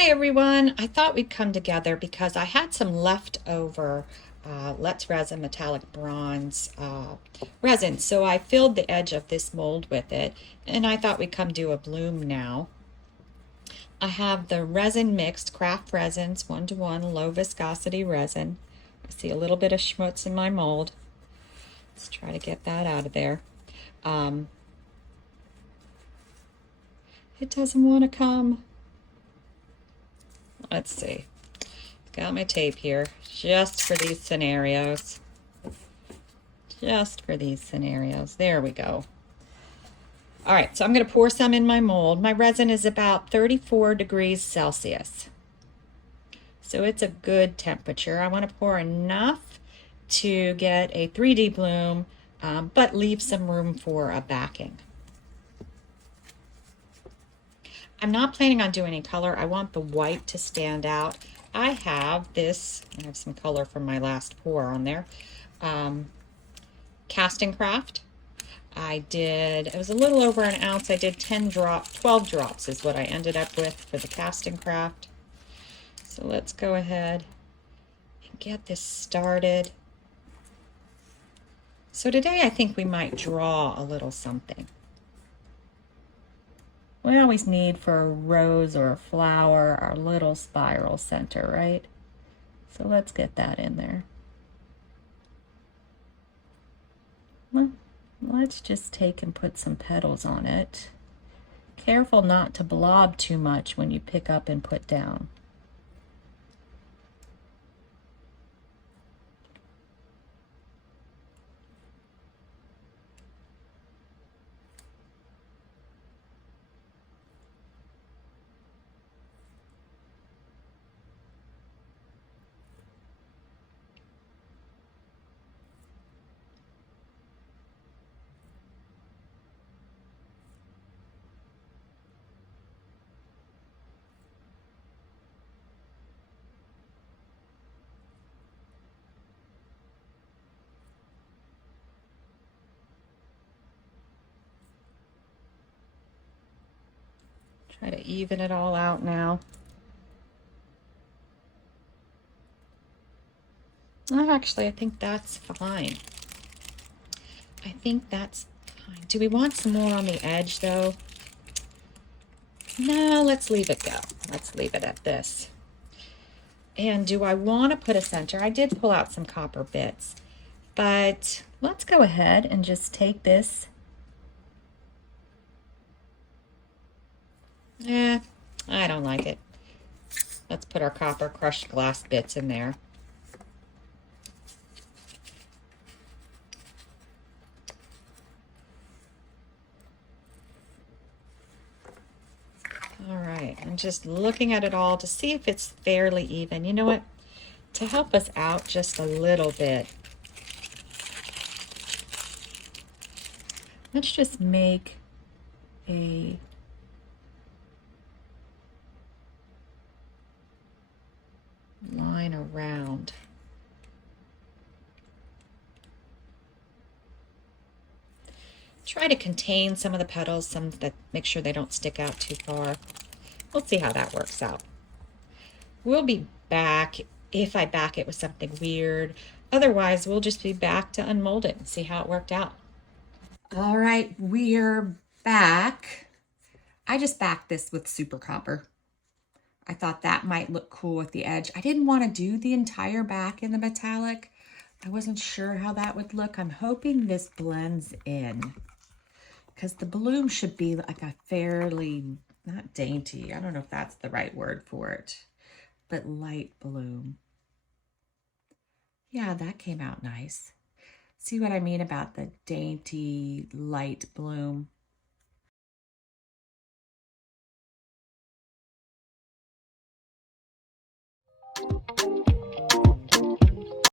Hi everyone, I thought we'd come together because I had some leftover Let's Resin Metallic Bronze resin. So I filled the edge of this mold with it, and I thought we'd come do a bloom now. I have the resin mixed, craft resins, 1-to-1, low viscosity resin. I see a little bit of schmutz in my mold. Let's try to get that out of there. It doesn't want to come. Let's see. Got my tape here just for these scenarios. Just for these scenarios. There we go. All right, so I'm going to pour some in my mold. My resin is about 34 degrees Celsius. So it's a good temperature. I want to pour enough to get a 3D bloom, but leave some room for a backing. I'm not planning on doing any color. I want the white to stand out. I have this, I have some color from my last pour on there, Casting Craft. It was a little over an ounce. I did 12 drops is what I ended up with for the Casting Craft. So let's go ahead and get this started. So today I think we might draw a little something. We always need for a rose or a flower our little spiral center, right? So let's get that in there. Well, let's just take and put some petals on it. Careful not to blob too much when you pick up and put down. Try to even it all out now. Actually, I think that's fine. I think that's fine. Do we want some more on the edge though? No, let's leave it go. Let's leave it at this. And do I want to put a center? I did pull out some copper bits, but let's go ahead and just take this. I don't like it. Let's put our copper crushed glass bits in there. All right, I'm just looking at it all to see if it's fairly even. You know what? To help us out just a little bit, let's just make a line around. Try to contain some of the petals, some that make sure they don't stick out too far. We'll see how that works out. We'll be back if I back it with something weird. Otherwise, we'll just be back to unmold it and see how it worked out. All right, we're back. I just backed this with super copper. I thought that might look cool with the edge. I didn't want to do the entire back in the metallic. I wasn't sure how that would look. I'm hoping this blends in because the bloom should be like a fairly, not dainty, I don't know if that's the right word for it, but light bloom. Yeah, that came out nice. See what I mean about the dainty light bloom?